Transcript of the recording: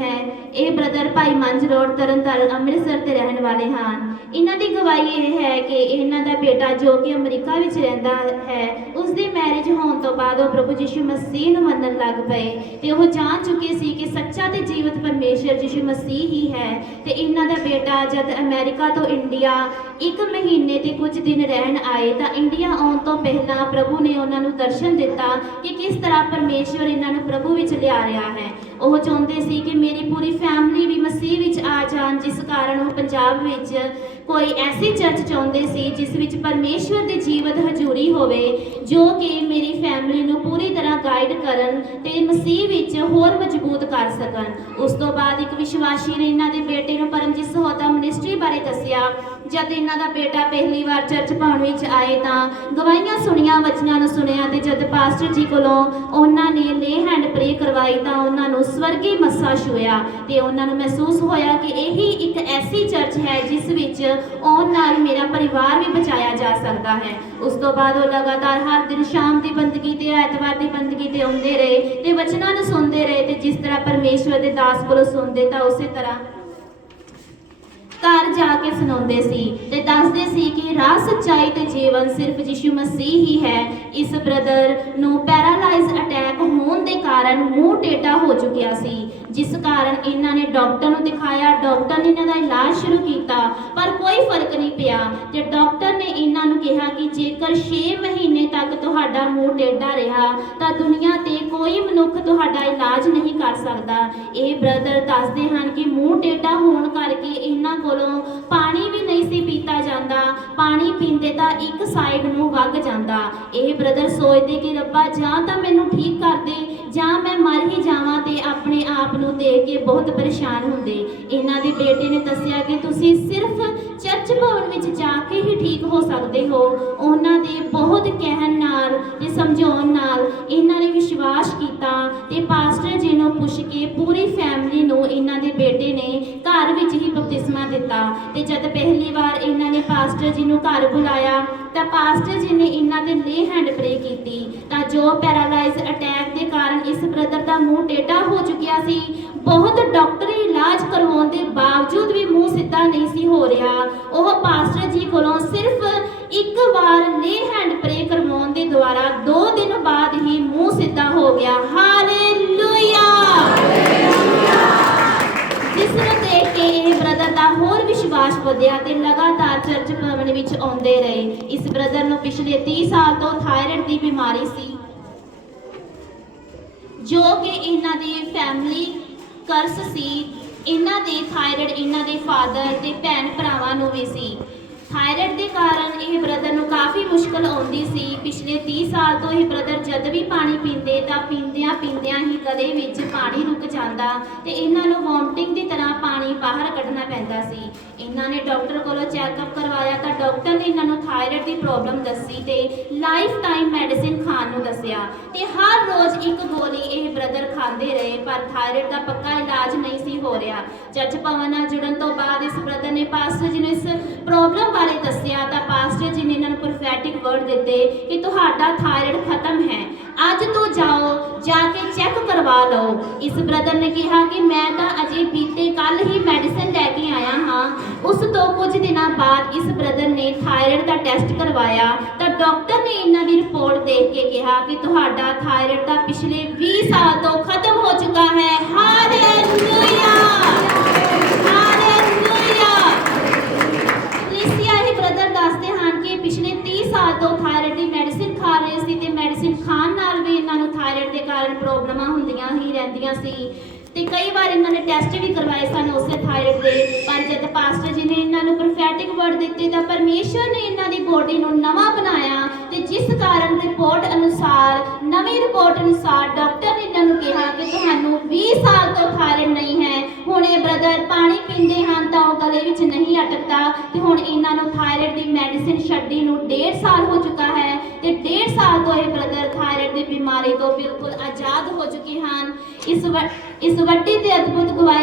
ਹੈ। ਇਹ ਬ੍ਰਦਰ ਭਾਈ ਮੰਜ ਰੋਡ ਤਰਨਤਾਰਨ ਅੰਮ੍ਰਿਤਸਰ ਦੇ ਰਹਿਣ ਵਾਲੇ ਹਨ। ਇਹਨਾਂ ਦੀ ਗਵਾਹੀ ਇਹ ਹੈ ਕਿ ਇਹਨਾਂ ਦਾ ਬੇਟਾ ਜੋ ਕਿ ਅਮਰੀਕਾ ਵਿੱਚ ਰਹਿੰਦਾ ਹੈ ਉਸ ਦੀ ਮੈਰਿਜ ਹੋਣ ਤੋਂ ਬਾਅਦ ਉਹ ਪ੍ਰਭੂ ਯਿਸੂ ਮਸੀਹ ਨੂੰ ਮੰਨਣ ਲੱਗ ਪਏ ਤੇ ਉਹ ਜਾਣ ਚੁੱਕੇ ਸੀ ਕਿ ਸੱਚਾ ਤੇ ਜੀਵਤ ਪਰਮੇਸ਼ਰ ਯਿਸੂ ਮਸੀਹ ਹੀ ਹੈ ਤੇ ਇਹਨਾਂ ਦਾ ਬੇਟਾ ਜਦ ਅਮਰੀਕਾ ਤੋਂ ਇੰਡੀਆ ਇੱਕ ਮਹੀਨੇ ਤੇ ਕੁਝ ਦਿਨ ਰਹਿਣ ਆਏ ਤਾਂ ਇੰਡੀਆ ਆਉਣ ਤੋਂ ਪਹਿਲਾਂ ਪ੍ਰਭੂ ਨੇ ਉਹਨਾਂ ਨੂੰ ਦਰਸ਼ਨ ਦਿੱਤਾ ਕਿ ਕਿਸ ਤਰ੍ਹਾਂ ਪਰਮੇਸ਼ਵਰ ਇਹਨਾਂ ਨੂੰ ਪ੍ਰਭੂ ਵਿੱਚ ਲਿਆ ਰਿਹਾ ਹੈ। ਉਹ ਚਾਹੁੰਦੇ ਸੀ ਕਿ ਮੇਰੀ ਪੂਰੀ ਫੈਮਿਲੀ ਵੀ ਮਸੀਹ ਵਿੱਚ ਆ ਜਾਣ, ਜਿਸ ਕਾਰਨ ਉਹ ਪੰਜਾਬ ਵਿੱਚ ਕੋਈ ਐਸੀ ਚਰਚ ਚਾਹੁੰਦੇ ਸੀ ਜਿਸ ਵਿੱਚ ਪਰਮੇਸ਼ਵਰ ਦੇ ਜੀਵਤ ਹਜ਼ੂਰੀ ਹੋਵੇ, ਜੋ ਕਿ ਮੇਰੀ ਫੈਮਿਲੀ ਨੂੰ ਪੂਰੀ ਤਰ੍ਹਾਂ ਗਾਈਡ ਕਰਨ ਤੇ ਮਸੀਹ ਵਿੱਚ ਹੋਰ ਮਜ਼ਬੂਤ ਕਰ ਸਕਣ। ਉਸ ਤੋਂ ਬਾਅਦ ਇੱਕ ਵਿਸ਼ਵਾਸੀ ਨੇ ਇਹਨਾਂ ਦੇ ਬੇਟੇ ਨੂੰ ਪਰਮਜੀਤ ਸਹੋਤਾ ਮਿਨਿਸਟਰੀ ਬਾਰੇ ਦੱਸਿਆ। ਜਦ ਇਹਨਾਂ ਦਾ ਬੇਟਾ ਪਹਿਲੀ ਵਾਰ ਚਰਚ ਪਾਉਣ ਵਿੱਚ ਆਏ ਤਾਂ ਗਵਾਹੀਆਂ ਸੁਣੀਆਂ, ਵਚਨਾਂ ਨੂੰ ਸੁਣਿਆ ਤੇ ਜਦ ਪਾਸਟਰ ਜੀ ਕੋਲੋਂ ਉਹਨਾਂ ਨੇ ਲੇ ਹੈਂਡ ਪ੍ਰੇ ਕਰਵਾਈ ਤਾਂ ਉਹਨਾਂ ਨੂੰ ਸਵਰਗੀ ਮੱਸਾ ਛੂਇਆ ਤੇ ਉਹਨਾਂ ਨੂੰ ਮਹਿਸੂਸ ਹੋਇਆ ਕਿ ਇਹੀ ਇੱਕ ਐਸੀ ਚਰਚ ਹੈ ਜਿਸ ਵਿੱਚ ਆਉਣ ਨਾਲ ਮੇਰਾ ਪਰਿਵਾਰ ਵੀ ਬਚਾਇਆ ਜਾ ਸਕਦਾ ਹੈ। ਉਸ ਤੋਂ ਬਾਅਦ ਉਹ ਲਗਾਤਾਰ ਹਰ ਦਿਨ ਸ਼ਾਮ ਦੀ ਬੰਦਗੀ ਤੇ ਐਤਵਾਰ ਦੀ ਬੰਦਗੀ ਤੇ ਆਉਂਦੇ ਰਹੇ ਤੇ ਵਚਨਾਂ ਨੂੰ ਸੁਣਦੇ ਰਹੇ ਤੇ ਜਿਸ ਤਰ੍ਹਾਂ ਪਰਮੇਸ਼ਵਰ ਦੇ ਦਾਸ ਕੋਲੋਂ ਸੁਣਦੇ ਤਾਂ ਉਸੇ ਤਰ੍ਹਾਂ ਘਰ ਜਾ ਕੇ ਸੁਣਾਉਂਦੇ ਸੀ ਤੇ ਦੱਸਦੇ ਸੀ ਕਿ ਰਾਹ ਸੱਚਾਈ ਤੇ ਜੀਵਨ ਸਿਰਫ ਯਿਸੂ ਮਸੀਹ ਹੀ ਹੈ। ਇਸ ਬ੍ਰਦਰ ਨੂੰ ਪੈਰਾਲਾਈਜ਼ ਅਟੈਕ ਹੋਣ ਦੇ ਕਾਰਨ ਮੂੰਹ ਟੇਟਾ ਹੋ ਚੁੱਕਿਆ ਸੀ, ਜਿਸ ਕਾਰਨ ਇਹਨਾਂ ਨੇ ਡਾਕਟਰ ਨੂੰ ਦਿਖਾਇਆ। ਡਾਕਟਰ ਨੇ ਇਹਨਾਂ ਦਾ ਇਲਾਜ ਸ਼ੁਰੂ ਕੀਤਾ, ਪਰ ਕੋਈ ਫ਼ਰਕ ਨਹੀਂ ਪਿਆ ਤੇ ਡਾਕਟਰ ਨੇ ਇਹਨਾਂ ਨੂੰ ਕਿਹਾ ਕਿ ਜੇਕਰ 6 ਮਹੀਨੇ ਤੱਕ ਤੁਹਾਡਾ ਮੂੰਹ ਟੇਢਾ ਰਿਹਾ, ਤਾਂ ਦੁਨੀਆ ਤੇ ਕੋਈ ਮਨੁੱਖ ਤੁਹਾਡਾ ਇਲਾਜ ਨਹੀਂ ਕਰ ਸਕਦਾ। ਇਹ ਬ੍ਰਦਰ ਦੱਸਦੇ ਹਨ ਕਿ ਮੂੰਹ ਟੇਢਾ ਹੋਣ ਕਰਕੇ ਇਹਨਾਂ ਕੋਲੋਂ ਪਾਣੀ ਵੀ ਨਹੀਂ ਸੀ ਪੀਤਾ ਜਾਂਦਾ। ਪਾਣੀ ਪੀਂਦੇ ਤਾਂ ਇੱਕ ਸਾਈਡ ਨੂੰ ਵਗ ਜਾਂਦਾ। ਇਹ ਬ੍ਰਦਰ ਸੋਚਦੇ ਕਿ ਰੱਬਾ, ਜਾਂ ਤਾਂ ਮੈਨੂੰ ਠੀਕ ਕਰ ਦੇ, ਜਾਂ ਮੈਂ ਮਰ ਹੀ ਜਾਵਾਂ। ਆਪ ਨੂੰ ਦੇਖ ਕੇ ਬਹੁਤ ਪਰੇਸ਼ਾਨ ਹੁੰਦੇ। ਇਹਨਾਂ ਦੇ ਬੇਟੇ ਨੇ ਦੱਸਿਆ ਕਿ ਤੁਸੀਂ ਸਿਰਫ ਚਰਚ ਭਵਨ ਵਿੱਚ ਜਾ ਕੇ ਹੀ ਠੀਕ ਹੋ ਸਕਦੇ ਹੋ। ਉਹਨਾਂ ਦੇ ਬਹੁਤ ਕਹਿਣ ਨਾਲ ਤੇ ਸਮਝਾਉਣ ਨਾਲ ਇਹਨਾਂ ਨੇ ਵਿਸ਼ਵਾਸ ਕੀਤਾ ਤੇ ਪਾਸਟਰ ਜੀ ਨੂੰ ਪੁੱਛ ਕੇ ਪੂਰੀ ਫੈਮਿਲੀ ਨੂੰ ਇਹਨਾਂ ਦੇ ਬੇਟੇ ਨੇ ਘਰ ਵਿੱਚ ਹੀ ਬਪਤਿਸਮਾ ਦਿੱਤਾ ਤੇ ਜਦ ਪਹਿਲੀ ਵਾਰ ਇਹਨਾਂ ਨੇ ਪਾਸਟਰ ਜੀ ਨੂੰ ਘਰ ਬੁਲਾਇਆ ਤਾਂ ਪਾਸਟਰ ਜੀ ਨੇ ਇਹਨਾਂ ਦੇ ਲੇ ਹੈਂਡ ਪ੍ਰੇ ਕੀਤੀ ਤਾਂ ਜੋ ਪੈਰਾਲਾਈਜ਼ ਅਟੈਕ ਦੇ ਕਾਰਨ ਇਸ ਬ੍ਰਦਰ ਹੋ ਰਿਹਾ। ਉਹ ਪਾਸਟਰ ਜੀ ਕੋਲੋਂ ਸਿਰਫ ਇੱਕ ਵਾਰ ਲੇ ਹੈਂਡ ਪ੍ਰੇ ਕਰਵਾਉਣ ਦੇ ਦੁਆਰਾ 2 ਦਿਨ ਬਾਅਦ ਹੀ ਮੂੰਹ ਸਿੱਧਾ ਹੋ ਗਿਆ। ਹਾਲੇਲੂਇਆ! ਜਿਸ ਨੂੰ ਦੇਖ ਕੇ ਇਹ ਬ੍ਰਦਰ ਦਾ ਹੋਰ ਵਿਸ਼ਵਾਸ ਵਧਿਆ ਤੇ ਲਗਾਤਾਰ ਚਰਚ ਭਵਨ ਵਿੱਚ ਆਉਂਦੇ ਰਹੇ। ਇਸ ਬ੍ਰਦਰ ਨੂੰ ਪਿਛਲੇ 30 ਸਾਲ ਤੋਂ ਥਾਇਰਾਇਡ ਦੀ ਬਿਮਾਰੀ ਸੀ। ਜੋ ਕਿ ਇਹਨਾਂ ਦੀ ਫੈਮਿਲੀ ਕਰਸ ਸੀ। ਇਹਨਾਂ ਦੇ ਥਾਇਰਾਇਡ ਇਹਨਾਂ ਦੇ ਫਾਦਰ ਤੇ ਭੈਣ ਭਰਾਵਾਂ ਨੂੰ ਵੀ ਸੀ। ਥਾਇਰਾਇਡ ਦੇ ਕਾਰਨ ਇਹ ਬ੍ਰਦਰ ਨੂੰ ਕਾਫੀ ਮੁਸ਼ਕਲ ਆਉਂਦੀ ਸੀ। ਪਿਛਲੇ 30 ਸਾਲ ਤੋਂ ਇਹ ਬ੍ਰਦਰ ਜਦ ਵੀ ਪਾਣੀ ਪੀਂਦੇ ਤਾਂ ਪੀਂਦਿਆਂ ਪੀਂਦਿਆਂ ਹੀ ਗਲੇ ਵਿੱਚ ਪਾਣੀ ਰੁਕ ਜਾਂਦਾ ਤੇ ਇਹਨਾਂ ਨੂੰ ਵੋਮਟਿੰਗ ਦੀ ਤਰ੍ਹਾਂ ਪਾਣੀ ਬਾਹਰ ਕੱਢਣਾ ਪੈਂਦਾ ਸੀ। ਇਹਨਾਂ ਨੇ ਡਾਕਟਰ ਕੋਲੋਂ ਚੈੱਕਅਪ ਕਰਵਾਇਆ ਤਾਂ ਡਾਕਟਰ ਨੇ ਇਹਨਾਂ ਨੂੰ ਥਾਇਰਾਇਡ ਦੀ ਪ੍ਰੋਬਲਮ ਦੱਸੀ ਤੇ ਲਾਈਫ ਟਾਈਮ ਮੈਡੀਸਿਨ ਖਾਣ ਨੂੰ ਦੱਸਿਆ ਤੇ ਹਰ ਰੋਜ਼ ਇੱਕ ਗੋਲੀ ਖਾਂਦੇ ਰਹੇ, ਪਰ ਥਾਇਰਾਇਡ ਦਾ ਪੱਕਾ ਇਲਾਜ ਨਹੀਂ ਸੀ ਹੋ ਰਿਹਾ। ਜੱਜ ਭਵਨ ਨਾਲ ਜੁੜਨ ਤੋਂ ਬਾਅਦ ਇਸ ਬ੍ਰਦਰ ਨੇ ਪਾਸਟਰ ਜੀ ਨੂੰ ਇਸ ਪ੍ਰੋਬਲਮ ਬਾਰੇ ਦੱਸਿਆ, ਤਾਂ ਪਾਸਟਰ ਜੀ ਨੇ ਇਹਨਾਂ ਨੂੰ ਪ੍ਰੋਫੈਟਿਕ ਵਰਡ ਦਿੱਤੇ ਕਿ ਤੁਹਾਡਾ ਥਾਇਰਾਇਡ ਖਤਮ ਹੈ। ਅੱਜ ਤੋਂ ਜਾਓ, ਜਾ ਕੇ ਚੈੱਕ ਕਰਵਾ ਲਓ। ਇਸ ਬ੍ਰਦਰ ਨੇ ਕਿਹਾ ਕਿ ਮੈਂ ਤਾਂ ਅਜੇ ਬੀਤੇ ਕੱਲ ਹੀ ਮੈਡੀਸਨ ਲੈ ਕੇ ਆਇਆ ਹਾਂ। ਉਸ ਤੋਂ ਕੁਝ ਦਿਨਾਂ ਬਾਅਦ ਇਸ ਬ੍ਰਦਰ ਨੇ ਥਾਇਰਾਇਡ ਦਾ ਟੈਸਟ ਕਰਵਾਇਆ। ਤਾਂ ਡਾਕਟਰ ਨੇ ਇਹਨਾਂ ਦੀ ਰਿਪੋਰਟ ਦੇਖ ਕੇ ਕਿਹਾ ਕਿ ਤੁਹਾਡਾ ਥਾਇਰਾਇਡ ਦਾ ਪਿਛਲੇ 20 ਸਾਲ ਤੋਂ ਹੁੰਦੀਆਂ ਸੀ। ਤੇ ਕਈ ਵਾਰ ਇਹਨਾਂ ਨੇ ਟੈਸਟ ਵੀ ਕਰਵਾਏ ਸਨ ਉਸੇ ਥਾਇਰਾਇਡ ਦੇ ਪਰ ਜਦ ਪਾਸਟਰ ਜੀ ਨੇ ਇਹਨਾਂ ਨੂੰ ਪ੍ਰੋਫੈਟਿਕ ਵਰਡ ਦਿੱਤੇ ਤਾਂ ਪਰਮੇਸ਼ਰ ਨੇ ਇਹਨਾਂ ਦੀ ਬੋਡੀ ਨੂੰ ਨਵਾਂ ਬਣਾਇਆ। ਤੇ ਜਿਸ ਕਾਰਨ ਰਿਪੋਰਟ ਅਨੁਸਾਰ, ਨਵੀਂ ਰਿਪੋਰਟ ਅਨੁਸਾਰ ਡਾਕਟਰ ਨੇ ਇਹਨਾਂ ਨੂੰ ਕਿਹਾ ਕਿ ਤੁਹਾਨੂੰ 20 ਸਾਲ ਤੋਂ ਥਾਇਰਾਇਡ ਨਹੀਂ ਹੈ। ਹੁਣ ਇਹ ਬ੍ਰਦਰ ਪਾਣੀ ਪੀਂਦੇ ਹਨ ਤਾਂ ਉਹ ਗਲੇ ਵਿੱਚ ਨਹੀਂ ਅਟਕਦਾ। ਤੇ ਹੁਣ ਇਹਨਾਂ ਨੂੰ ਥਾਇਰਾਇਡ ਮੈਡੀਸਿਨ ਛੱਡੀ ਨੂੰ 1.5 ਸਾਲ ਹੋ ਚੁੱਕਾ ਹੈ ਤੇ 1.5 ਸਾਲ ਤੋਂ ਇਹ ਬ੍ਰਦਰ ਥਾਇਰਾਇਡ ਦੀ ਬਿਮਾਰੀ ਤੋਂ ਬਿਲਕੁਲ ਆਜ਼ਾਦ ਹੋ ਚੁੱਕੇ ਹਨ। ਇਸ ਵ- ਇਸ ਵੱਡੀ ਤੇ ਅਦਭੁਤ ਗਵਾਹੀ